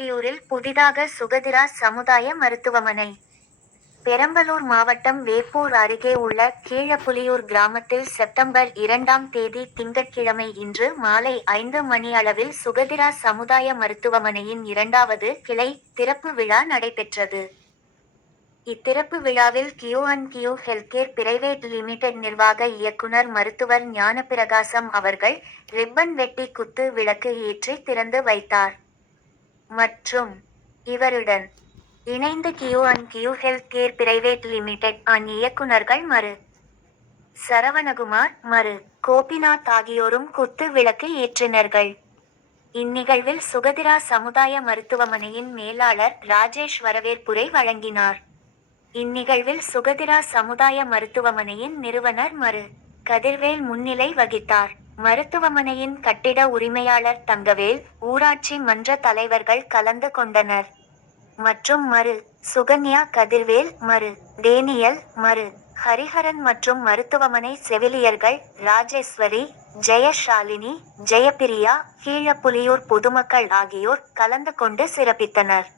கீழப்புலியூரில் புதிதாக சுகதிரா சமுதாய மருத்துவமனை. பெரம்பலூர் மாவட்டம் வேப்பூர் அருகே உள்ள கீழப்புலியூர் கிராமத்தில் செப்டம்பர் 2ஆம் தேதி திங்கட்கிழமை இன்று மாலை 5 மணி அளவில் சுகதிரா சமுதாய மருத்துவமனையின் 2வது கிளை திறப்பு விழா நடைபெற்றது. இத்திறப்பு விழாவில் கியூ&கியூ ஹெல்த்கேர் பிரைவேட் லிமிடெட் நிர்வாக இயக்குனர் மருத்துவர் ஞானப்பிரகாசம் அவர்கள் ரிப்பன் வெட்டி குத்து விளக்கு ஏற்றி திறந்து வைத்தார். மற்றும் இவருடன் இணைந்து கியூ&கியூ ஹெல்த்கேர் பிரைவேட் லிமிடெட் இயக்குனர்கள் மரு. சரவணகுமார், மரு. கோபிநாத் ஆகியோரும் குத்து விளக்கு ஏற்றினர்கள். இந்நிகழ்வில் சுகதிரா சமுதாய மருத்துவமனையின் மேலாளர் ராஜேஷ் வரவேற்புரை வழங்கினார். இந்நிகழ்வில் சுகதிரா சமுதாய மருத்துவமனையின் நிறுவனர் மரு. கதிர்வேல் முன்னிலை வகித்தார். மருத்துவமனையின் கட்டிட உரிமையாளர் தங்கவேல், ஊராட்சி மன்ற தலைவர்கள் கலந்து கொண்டனர். மற்றும் மரு. சுகன்யா கதிர்வேல், மரு. டேனியல், மரு. ஹரிஹரன் மற்றும் மருத்துவமனை செவிலியர்கள் ராஜேஸ்வரி, ஜெயஷாலினி, ஜெயபிரியா, கீழப்புலியூர் பொதுமக்கள் ஆகியோர் கலந்து கொண்டு சிறப்பித்தனர்.